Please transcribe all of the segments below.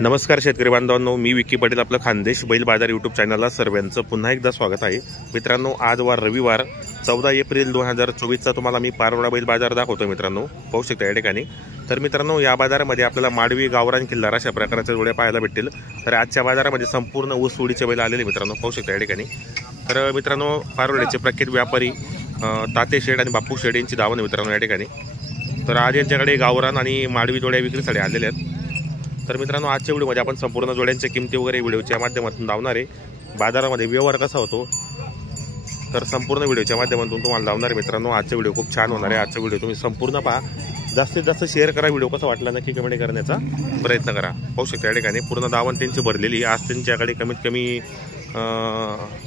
नमस्कार शेतकरी बांधवांनो, मी विकी पाटील आपलं खानदेश बैल बाजार यूट्यूब चॅनलला सर्वांचं पुन्हा एकदा स्वागत आहे। मित्रांनो, आज वार रविवार 14 एप्रिल 2024चा तुम्हाला मी पारोळा बैल बाजार दाखवतो। मित्रांनो, पाहू शकता या ठिकाणी। तर मित्रांनो, या बाजारामध्ये आपल्याला माडवी, गावरान, किल्लार अशा प्रकारच्या जोड्या पाहायला भेटतील। तर आजच्या बाजारामध्ये संपूर्ण ऊसतोडीचे बैल आलेले मित्रांनो, पाहू शकता या ठिकाणी। तर मित्रांनो, पारोळ्याचे प्रख्यात व्यापारी ताते शेठ आणि बापू शेठ यांची दावण मित्रांनो या ठिकाणी। तर आज यांच्याकडे गावरान आणि माडवी जोड्या विक्रीसाठी आलेल्या आहेत। तर मित्रांनो, आजच्या व्हिडिओमध्ये आपण संपूर्ण जोड्यांच्या किमती वगैरे व्हिडिओच्या माध्यमातून लावणार आहे। बाजारामध्ये व्यवहार कसा होतो तर संपूर्ण व्हिडिओच्या माध्यमातून तुम्हाला लावणार आहे। मित्रांनो, आजचा व्हिडिओ खूप छान होणार आहे। आजचा व्हिडिओ तुम्ही संपूर्ण पहा, जास्तीत जास्त शेअर करा। व्हिडिओ कसा वाटला नक्की कमेंट करण्याचा प्रयत्न करा। पाहू शकता या ठिकाणी पूर्ण दावण त्यांची भरलेली। आज त्यांच्याकडे कमीत कमी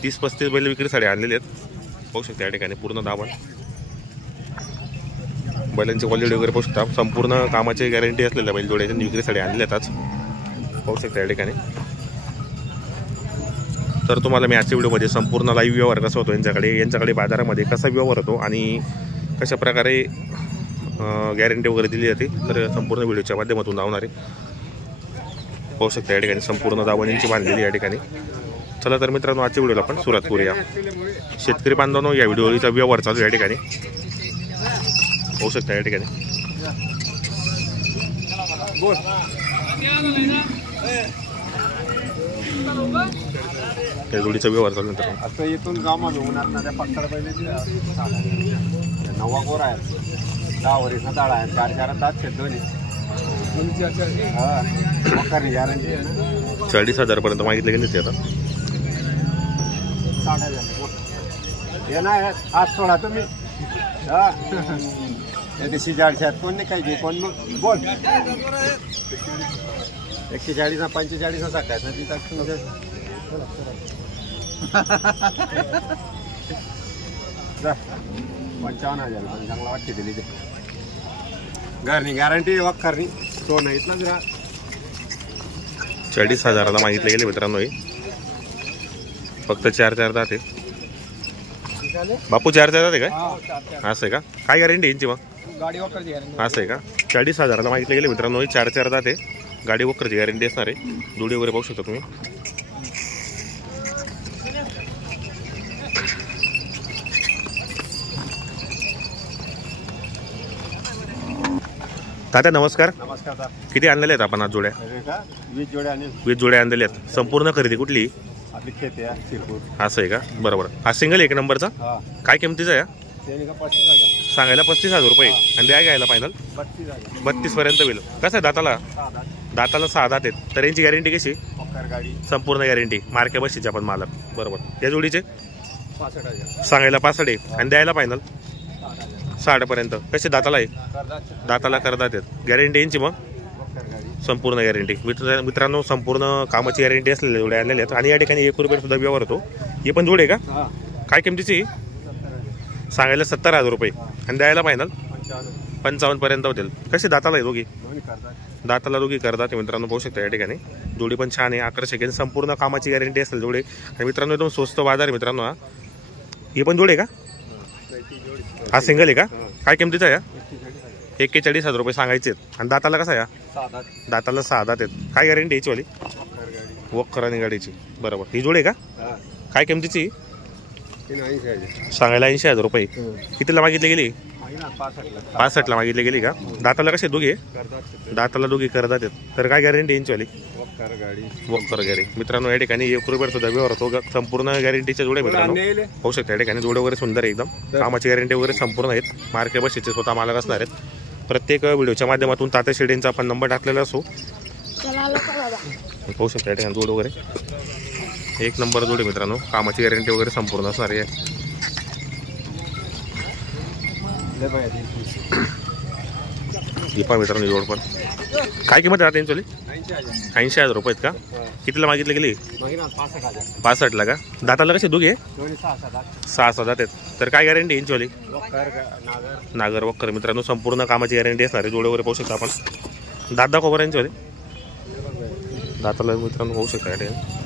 30-35 बैल विक्रीसाठी आणलेले आहेत। पाहू शकता या ठिकाणी पूर्ण दावण, बैलांची क्वालिटी वगैरे पाहू शकता। संपूर्ण कामाची गॅरंटी असलेल्या बैल जोड्या त्यांनी विक्रीसाठी आणले आहेत आज, पाहू शकता या ठिकाणी। तर तुम्हाला मी आजच्या व्हिडिओमध्ये संपूर्ण लाईव्ह व्यवहार कसा होतो यांच्याकडे बाजारामध्ये कसा व्यवहार होतो आणि कशा प्रकारे गॅरंटी वगैरे दिली जाते तर संपूर्ण व्हिडिओच्या माध्यमातून लावणार आहे। पाहू शकता या ठिकाणी संपूर्ण दावणींची बांधलेली या ठिकाणी। चला तर मित्रांनो, आजच्या व्हिडिओला आपण सुरुवात करूया। शेतकरी बांधवांनो, या व्हिडिओचा व्यवहार चालू या ठिकाणी, पाहू शकता या ठिकाणी। या जोडीचा व्यवहार चालू मित्रांनो। आता इथून गावात होणार ना त्या पक्कड पहिले नवा गोरा आहे, 10 वरीचा दाळा आहे, 4 दात आहेत दोन्ही। मक्कानी गॅरंटी आहे ना। 40,000 पर्यंत मागितले गेले ते आता। हे ना आज थोडा तुम्ही त्याची 40 कोण नाही काही कोण मग बोल 140 45 असा काय ना तिथं 55,000 चांगला वाटते दिली ते घरनी गॅरंटी वखरनी तो नाही इथला जरा 40,000ला मागितले गेले मित्रांनो। हे फक्त 4 दात आहे बापू, 4 दात आहे का? असं आहे का? काय गॅरंटी यांची मग? गाडी वखरची गॅरंटी असं आहे का? 40,000ला मागितले गेले मित्रांनो। 4 दात आहे, गाडी वखरची गॅरंटी असणार आहे। जोडी वगैरे पाहू शकता तुम्ही। तात्या नमस्कार। नमस्कार। किती आणलेले आहेत आपण आज जोड्या? 20 जोड्या आणलेल्या आहेत। संपूर्ण खरेदी कुठली? आपली खेती आहे शिरपूर। असं आहे का? बरोबर। हा सिंगल 1 नंबरचा काय किमतीचा आहे? सांगायला 35,000 रुपये आणि द्या घ्यायला फायनल 32 पर्यंत होईल। कसं आहे दाताला? दाताला 6 दात आहेत। तर यांची गॅरंटी कशी? संपूर्ण गॅरंटी, मार्के बशीचे आपण मालक, बरोबर। या जोडीचे 65,000 सांगायला 65 आणि द्यायला फायनल 60 पर्यंत। कसे दाताला आहे? दाताला करदात आहेत। गॅरंटी यांची मग संपूर्ण गॅरंटी। मित्रांनो, संपूर्ण कामाची गॅरंटी असलेल्या जोड्या आणलेल्या आहेत आणि या ठिकाणी 1 रुपये सुद्धा व्यवहार होतो। हे पण जोडे का? काय किमतीची? सांगायला 70,000 रुपये आणि द्यायला फायनल 55 पर्यंत होतील। कसे दाताला आहे? दोघी दाताला दोघी करतात मित्रांनो, पाहू शकता या ठिकाणी। जोडी पण छान आहे, आकर्षक आहे, संपूर्ण कामाची गॅरंटी असेल जोडे। आणि मित्रांनो, एकदम स्वस्त बाजार आहे मित्रांनो हा। हे पण जोडे का? हा सिंगल आहे का? काय किमतीचा आहे? 41,000 रुपये सांगायचे आहेत आणि दाताला कसा आहे? दाताला 6 दात आहेत। काय गॅरंटी याची वाली? वखर आणि गाडीची, बरोबर। ही जोडी आहे का? काय किमतीची? सांगायला 80,000 रुपये। कितीला मागितली गेली? 65ला मागितली गेली का? दाताला कसे दोघे? दाताला दोघी करदात आहेत। तर काय गॅरंटी यांची वाली? वखर गाडी। मित्रांनो, या ठिकाणी 1 रुपये सुद्धा व्यवहार होतो। संपूर्ण गॅरंटीच्या जोड्या मित्रांनो पाहू शकता या ठिकाणी। जोडे वगैरे सुंदर आहे एकदम, कामाची गॅरंटी वगैरे संपूर्ण आहेत। मार्के बशीचे स्वतः मालक असणार आहेत। प्रत्येक व्हिडिओच्या माध्यमातून तात्या शेडेंचा आपण नंबर टाकलेला असो, पाहू शकता या ठिकाणी। जोड वगैरे 1 नंबर जोडे मित्रांनो, कामाची गॅरंटी वगैरे संपूर्ण असणार आहे। मित्रांनो, जोड पण काय किंमत आहे त्यांची? 80,000 रुपये आहेत का? कितीला मागितले गेली? 65ला का? दाताला कसे दोघे? 6 दात आहेत। तर काय गॅरंटी यांची वाली? नागर वखर मित्रांनो, संपूर्ण कामाची गॅरंटी असणार आहे। जोडे वगैरे पाहू शकता आपण। दात दाखव बरं यांची वाली। दाताला मित्रांनो पाहू शकता या ठिकाणी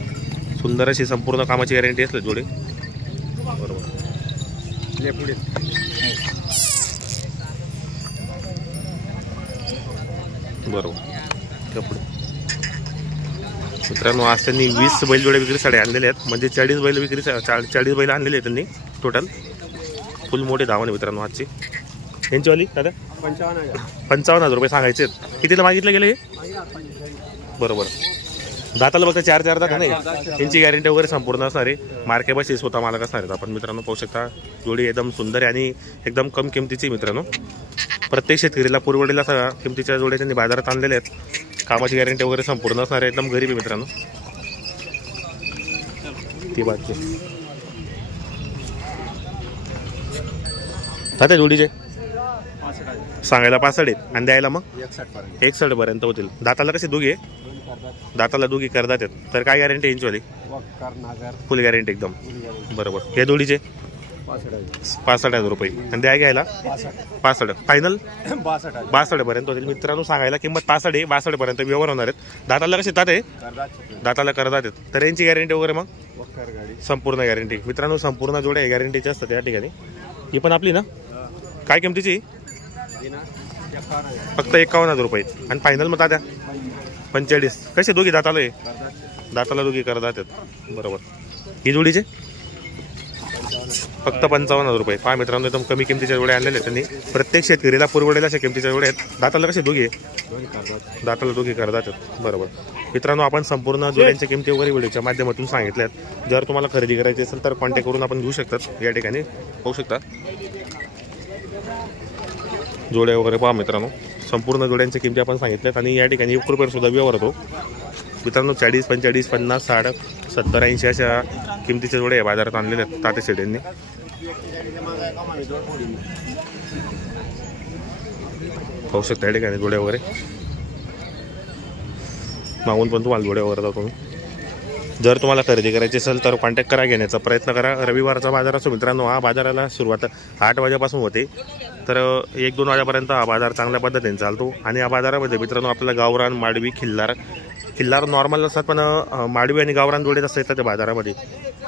सुंदर अशी संपूर्ण कामाची गॅरंटी असली जोडे, बरोबर। बरोबर, मित्रांनो आज त्यांनी 20 बैलजोड्या विक्रीसाठी आणलेले आहेत, म्हणजे 40 बैल विक्री 40 बैल आणलेले आहेत त्यांनी टोटल. फुल मोठी धावण आहे मित्रांनो आजची. यांचीवाली दादा 55,000 रुपये सांगायचे आहेत. कितीला मागितले गेले हे? बरोबर. दाताला बघा 4 दात नाही. यांची गॅरंटी वगैरे संपूर्ण असणार आहे. मार्के बस स्वतः मालक असणार आहेत. आपण मित्रांनो पाहू शकता जोडी एकदम सुंदर आहे आणि एकदम कम किमतीची मित्रांनो. प्रत्येक शेतकरीला पुरवडेला सगळ्या किमतीच्या जोड्या त्यांनी बाजारात आणलेल्या आहेत. कामाची गॅरंटी वगैरे संपूर्ण असणार आहे. एकदम गरीब आहे मित्रांनो. ती बातची दादा जोडीचे सांगायला 65 आहेत आणि द्यायला मग 61 पर्यंत होतील. दाताला कसे दोघी आहे? दाताला दोघी करतात आहेत. तर काय गॅरंटी यांचीवाली? फुल गॅरंटी एकदम. बरोबर. हे जोडीचे 65,000 रुपये आणि द्या घ्यायला 65 फायनल 62 पर्यंत होतील. मित्रांनो सांगायला किंमत 65 आहे. 62 पर्यंत व्यवहार होणार आहेत. दाताला कसे येतात आहे? दाताला करतात आहेत. तर यांची गॅरंटी वगैरे मग संपूर्ण गॅरंटी. मित्रांनो संपूर्ण जोड्या गॅरंटीच्या असतात या ठिकाणी. ही पण आपली ना? काय किमतीची? फक्त 51,000 रुपये आणि फायनल मग दादा 45. कसे दोघी दाताला आहे? दाताला दोघी करतात आहेत. बरोबर. ही जोडीचे फक्त 55,000 रुपये. पहा मित्रांनो एकदम कमी किमतीच्या जोड्या आणलेल्या आहेत त्यांनी. प्रत्येक शेतकरीला पुरवडेला अशा किमतीच्या जोड्या आहेत. दाताला कसे दोघी आहे? दाताला दोघी करतात आहेत. बरोबर. मित्रांनो आपण संपूर्ण जोड्यांच्या किमती वगैरे व्हिडिओच्या माध्यमातून सांगितल्या आहेत. जर तुम्हाला खरेदी करायची असेल तर कॉन्टॅक्ट करून आपण घेऊ शकतात. या ठिकाणी पाहू शकता जोड्या वगैरे. पहा मित्रांनो संपूर्ण जोड्यांच्या किमती आपण सांगितल्यात आणि या ठिकाणी 1 रुपये सुद्धा व्यवहार होतो. मित्रांनो 40, 45, 50, 60, 70, 80 अशा किमतीच्या जोड्या बाजारात आणलेल्या आहेत ताते शेट यांनी. पाहू शकता या ठिकाणी जोड्या वगैरे. मागून पण तुम्हाला जोड्या वगैरे जातो तुम्ही. जर तुम्हाला खरेदी करायची असेल तर कॉन्टॅक्ट करा, घेण्याचा प्रयत्न करा. रविवारचा बाजार असो मित्रांनो. हा बाजाराला सुरुवात 8 वाजेपासून होते तर 1-2 वाजेपर्यंत हा बाजार चांगल्या पद्धतीने चालतो. आणि या बाजारामध्ये मित्रांनो आपल्याला गावरान, माडवी, खिल्लार नॉर्मल असतात, पण माडवी आणि गावरान जोडे असतात त्या बाजारामध्ये.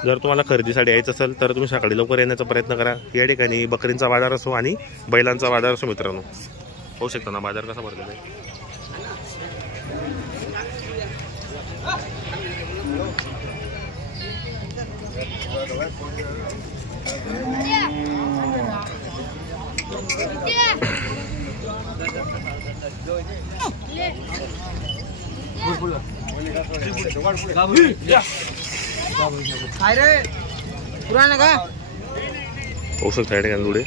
जर तुम्हाला खरेदीसाठी यायचं असेल तर तुम्ही सकाळी लवकर येण्याचा प्रयत्न करा. या ठिकाणी बकरींचा बाजार असो आणि बैलांचा बाजार असो मित्रांनो. पाहू शकता ना बाजार कसा भरलेला आहे. पाहू शकता या ठिकाणी जोडे.